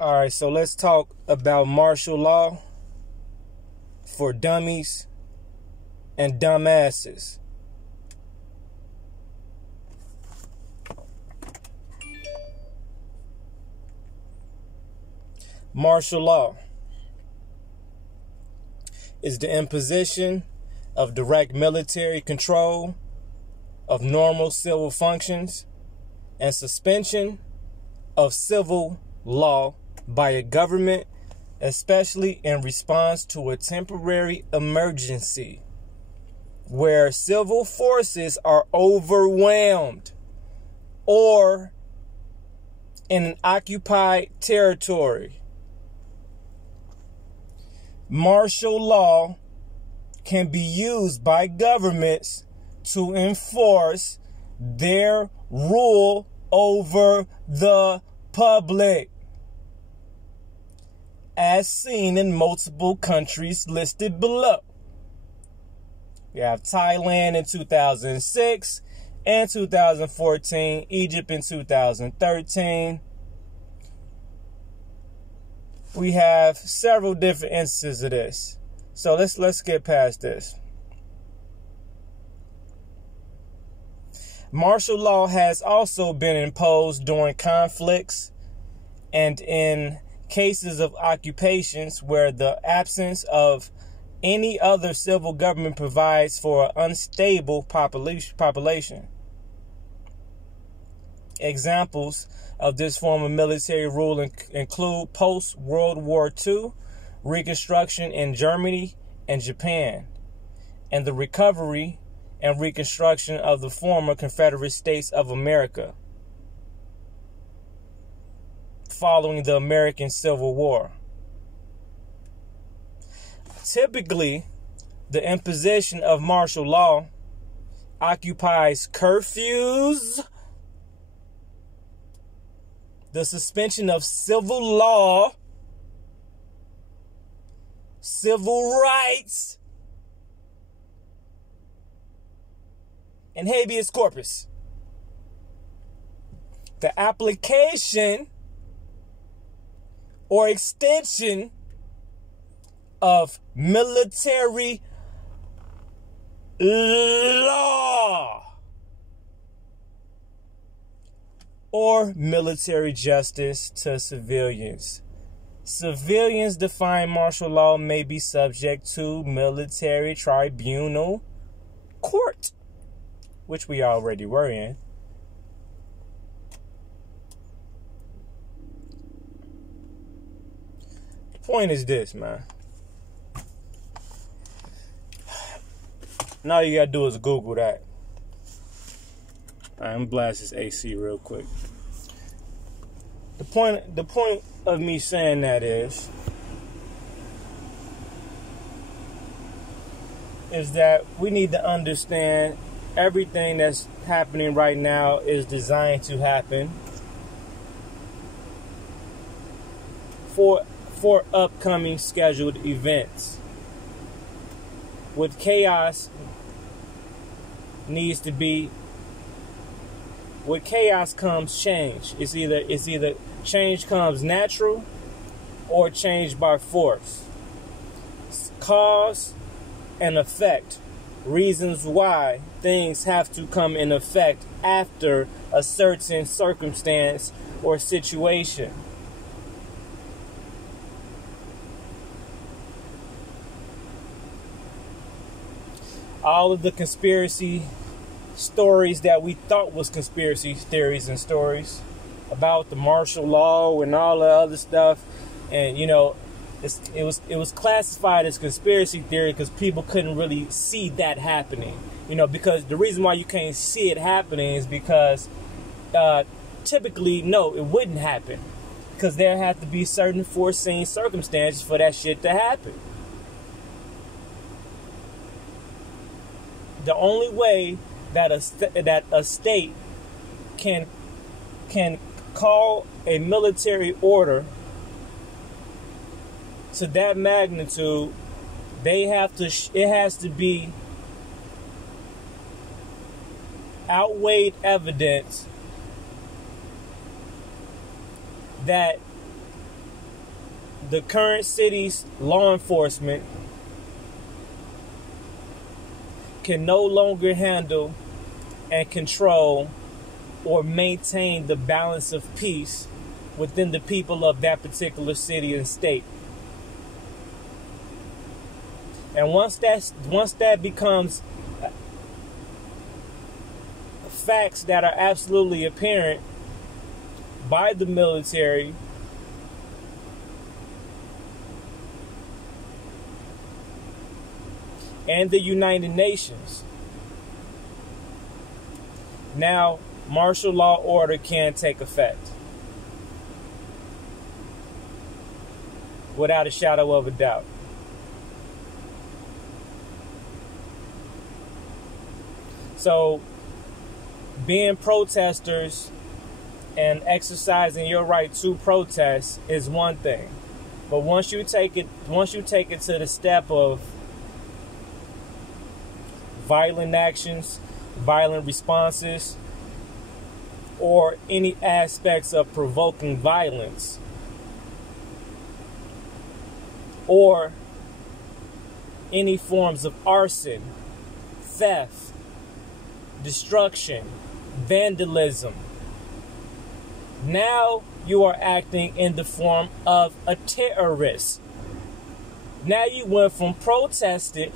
All right, so let's talk about martial law for dummies and dumbasses. Martial law is the imposition of direct military control of normal civil functions and suspension of civil law by a government, especially in response to a temporary emergency where civil forces are overwhelmed or in an occupied territory. Martial law can be used by governments to enforce their rule over the public, as seen in multiple countries listed below. We have Thailand in 2006 and 2014, Egypt in 2013. We have several different instances of this. So let's get past this. Martial law has also been imposed during conflicts and in cases of occupations where the absence of any other civil government provides for an unstable population. Examples of this form of military rule include post-World War II Reconstruction in Germany and Japan, and the recovery and reconstruction of the former Confederate States of America following the American Civil War. Typically, the imposition of martial law occupies curfews, the suspension of civil law, civil rights, and habeas corpus. The application or extension of military law or military justice to civilians. Civilians defying martial law may be subject to military tribunal court, which we already were in. The point is this, man. Now all you gotta do is Google that. Alright, I'm gonna blast this AC real quick. The point of me saying that is that we need to understand everything that's happening right now is designed to happen for upcoming scheduled events. With chaos with chaos comes change. It's either change comes natural or change by force. Cause and effect. Reasons why things have to come in effect after a certain circumstance or situation. All of the conspiracy stories that we thought was conspiracy theories and stories about the martial law and all the other stuff, and it was classified as conspiracy theory because people couldn't really see that happening. Because the reason why you can't see it happening is because typically, no, it wouldn't happen, because there have to be certain foreseen circumstances for that shit to happen. The only way that a state can call a military order to that magnitude, it has to be outweighed evidence that the current city's law enforcement can no longer handle and control or maintain the balance of peace within the people of that particular city and state. And once that becomes facts that are absolutely apparent by the military, and the United Nations, now martial law order can take effect. Without a shadow of a doubt. So, being protesters and exercising your right to protest is one thing. But once you take it to the step of violent actions, violent responses, or any aspects of provoking violence, or any forms of arson, theft, destruction, vandalism, now you are acting in the form of a terrorist. Now you went from protesters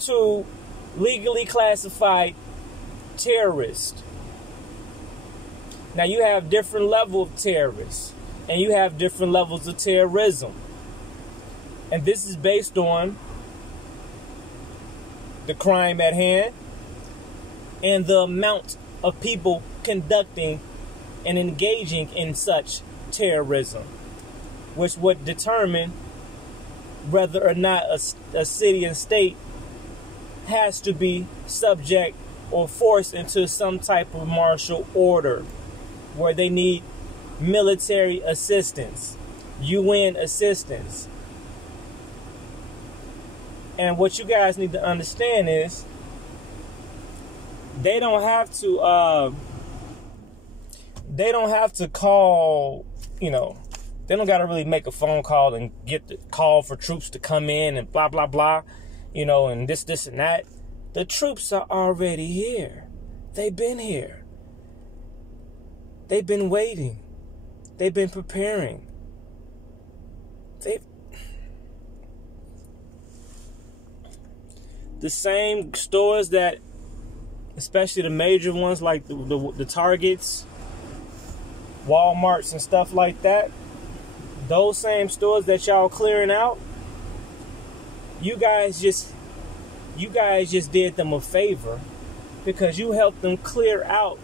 to legally classified terrorists. Now you have different levels of terrorists, and you have different levels of terrorism. And this is based on the crime at hand and the amount of people conducting and engaging in such terrorism, which would determine whether or not a city and state has to be subject or forced into some type of martial order where they need military assistance, UN assistance. And what you guys need to understand is they don't have to call, they don't got to really make a phone call and get the call for troops to come in and blah, blah, blah, and this and that. The troops are already here. They've been here. They've been waiting. They've been preparing. The same stores that, especially the major ones like the Targets, Walmarts and stuff like that, those same stores that y'all clearing out, you guys just did them a favor because you helped them clear out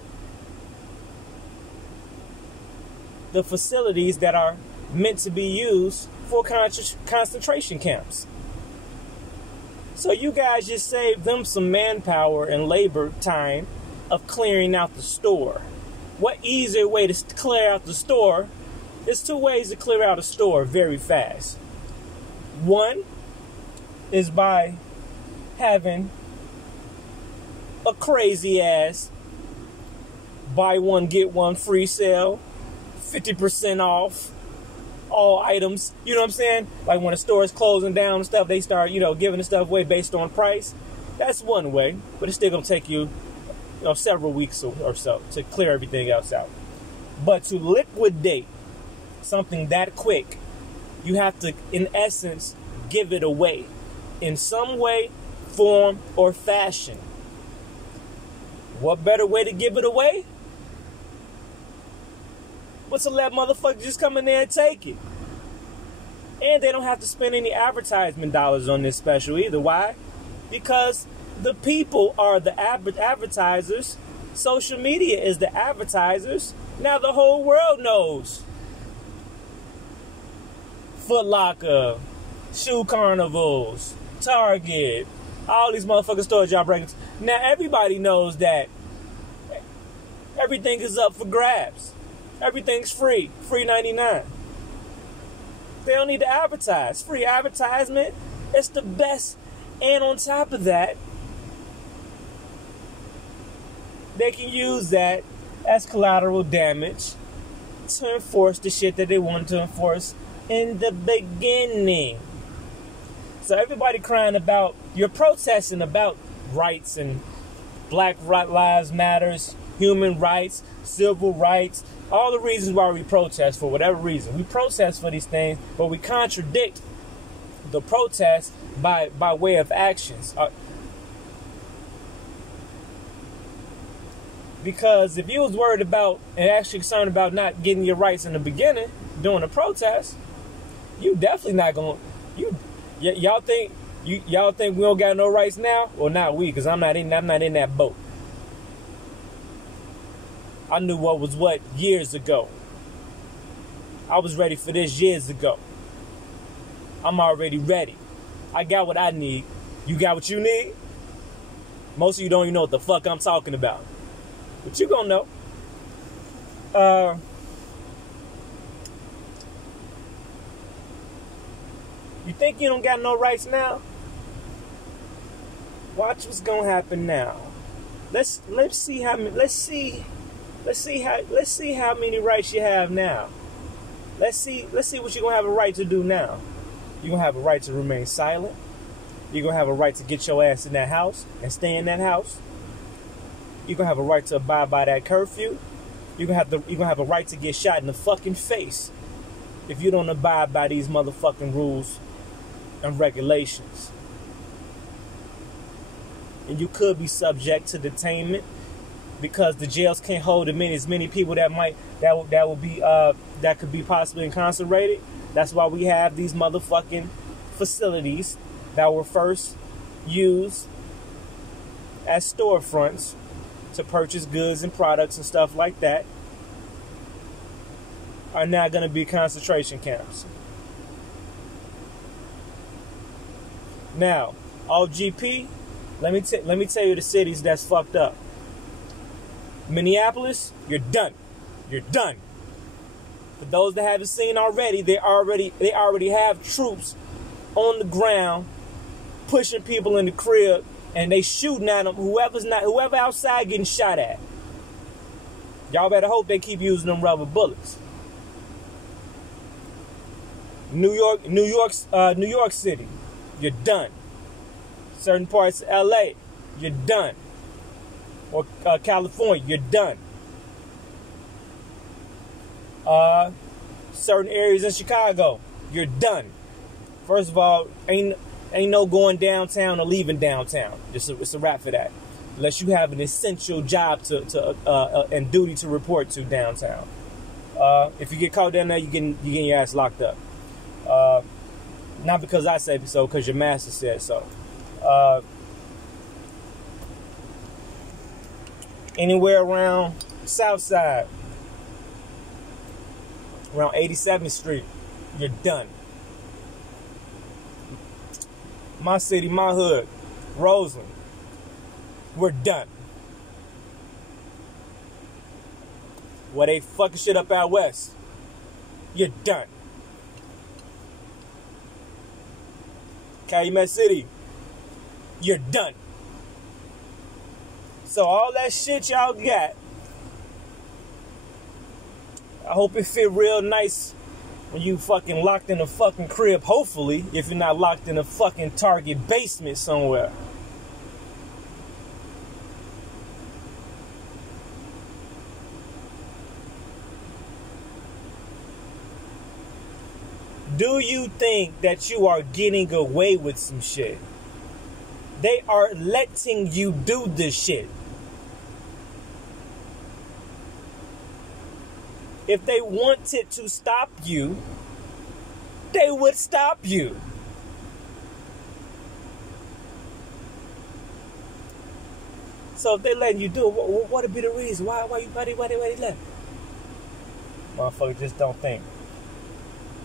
the facilities that are meant to be used for concentration camps. So you guys just saved them some manpower and labor time of clearing out the store. What easier way to clear out the store? There's two ways to clear out a store very fast. One is by having a crazy ass buy one get one free sale, 50% off all items, you know what I'm saying? Like when a store is closing down and stuff, they start, giving the stuff away based on price. That's one way, but it's still gonna take you, several weeks or so to clear everything else out. But to liquidate something that quick, you have to, in essence, give it away in some way, form, or fashion. What better way to give it away? But to let motherfuckers just come in there and take it. And they don't have to spend any advertisement dollars on this special either. Why? Because the people are the advertisers. Social media is the advertisers. Now the whole world knows. Foot Locker, Shoe Carnivals, Target, all these motherfucking stores y'all breaking. Now everybody knows that everything is up for grabs. Everything's free. Free 99. They don't need to advertise. Free advertisement. It's the best. And on top of that, they can use that as collateral damage to enforce the shit that they wanted to enforce in the beginning. So everybody crying about, you're protesting about rights and Black Lives Matters, human rights, civil rights, all the reasons why we protest for whatever reason. We protest for these things, but we contradict the protest by way of actions. Because if you was worried about and actually concerned about not getting your rights in the beginning during the protest, you definitely not gonna. Y'all think we don't got no rights now? Well, not we, because I'm not in that boat. I knew what was what years ago. I was ready for this years ago. I'm already ready. I got what I need. You got what you need? Most of you don't even know what the fuck I'm talking about. But you gonna know. You think you don't got no rights now? Watch what's gonna happen now. Let's see how many rights you have now. Let's see what you're gonna have a right to do now. You're gonna have a right to remain silent. You're gonna have a right to get your ass in that house and stay in that house. You're gonna have a right to abide by that curfew. You're gonna have a right to get shot in the fucking face if you don't abide by these motherfucking rules and regulations. And you could be subject to detainment because the jails can't hold as many people that could be possibly incarcerated. That's why we have these motherfucking facilities that were first used as storefronts to purchase goods and products and stuff like that, are now going to be concentration camps. Now, all GP, let me tell you the cities that's fucked up. Minneapolis, you're done. You're done. For those that haven't seen already, they already have troops on the ground pushing people in the crib, and they shooting at them. Whoever outside getting shot at. Y'all better hope they keep using them rubber bullets. New York City, you're done. Certain parts of LA, you're done. Or California, you're done. Certain areas in Chicago, you're done. First of all, ain't no going downtown or leaving downtown. It's a wrap for that. Unless you have an essential job and duty to report to downtown. If you get caught down there, you getting your ass locked up. Not because I said so, because your master said so. Anywhere around South Side, around 87th Street, you're done. My city, my hood, Roseland, we're done. Where they fucking shit up out west, you're done. Calumet City, you're done. So all that shit y'all got, I hope it fit real nice when you fucking locked in a fucking crib, hopefully, if you're not locked in a fucking Target basement somewhere. Do you think that you are getting away with some shit? They are letting you do this shit. If they wanted to stop you, they would stop you. So if they letting you do it, what would be the reason? Why they let? Motherfuckers just don't think.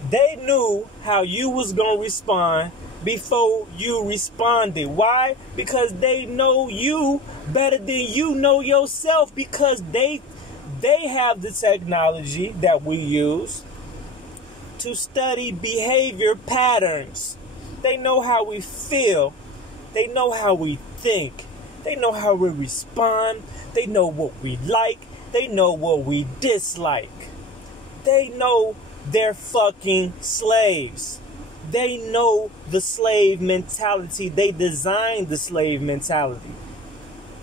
They knew how you was gonna respond before you responded. Why? Because they know you better than you know yourself, because they have the technology that we use to study behavior patterns. They know how we feel. They know how we think. They know how we respond. They know what we like. They know what we dislike. they know they're fucking slaves. They know the slave mentality. They designed the slave mentality.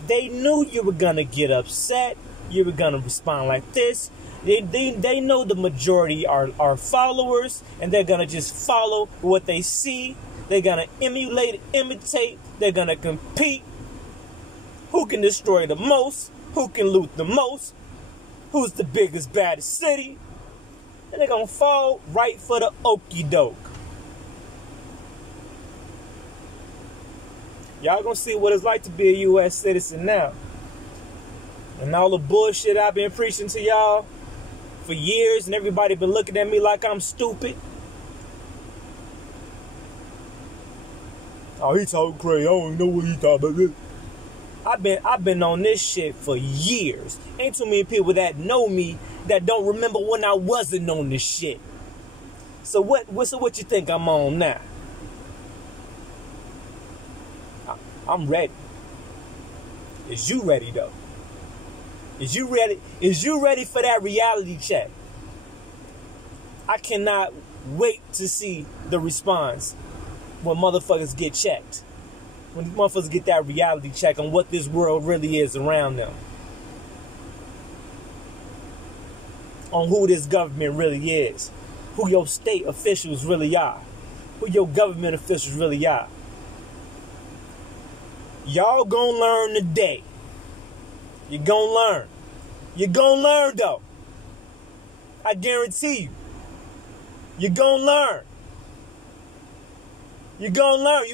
They knew you were gonna get upset. You were gonna respond like this. They know the majority are followers, and they're gonna just follow what they see. They're gonna emulate, imitate. They're gonna compete. Who can destroy the most? Who can loot the most? Who's the biggest, baddest city? And they're gonna fall right for the okie doke. Y'all gonna see what it's like to be a U.S. citizen now. And all the bullshit I've been preaching to y'all for years, and everybody been looking at me like I'm stupid. Oh, he talking crazy. I don't know what he talking about. I've been on this shit for years. Ain't too many people that know me that don't remember when I wasn't on this shit. So what you think I'm on now? I'm ready. Is you ready though? Is you ready? Is you ready for that reality check? I cannot wait to see the response when motherfuckers get checked. When motherfuckers get that reality check on what this world really is around them. On who this government really is. Who your state officials really are. Who your government officials really are. Y'all gonna learn today. You're gonna learn. You're gonna learn though. I guarantee you. You're gonna learn. You're gonna learn.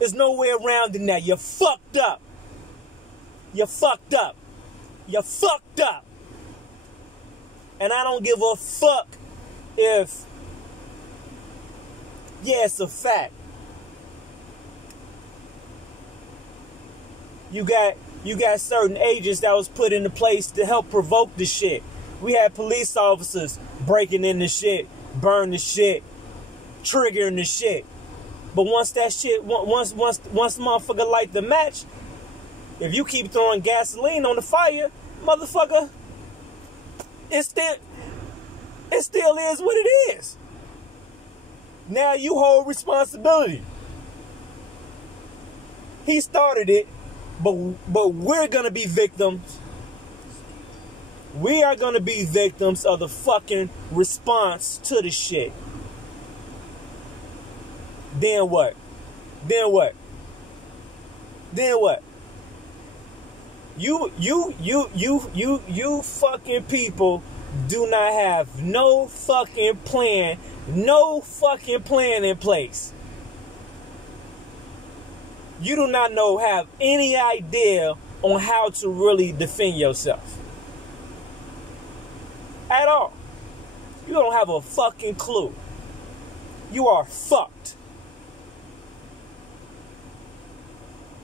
There's no way around in that. You're fucked up. You're fucked up. You're fucked up. And I don't give a fuck if... Yeah, it's a fact. You got certain agents that was put into place to help provoke the shit. We had police officers breaking in the shit, burning the shit, triggering the shit. But once that shit, once motherfucker light the match, if you keep throwing gasoline on the fire, motherfucker, it still is what it is. Now you hold responsibility. He started it. But we're going to be victims. We are going to be victims of the fucking response to the shit. Then what? Then what? Then what? You fucking people do not have no fucking plan in place. You do not have any idea on how to really defend yourself. At all. You don't have a fucking clue. You are fucked.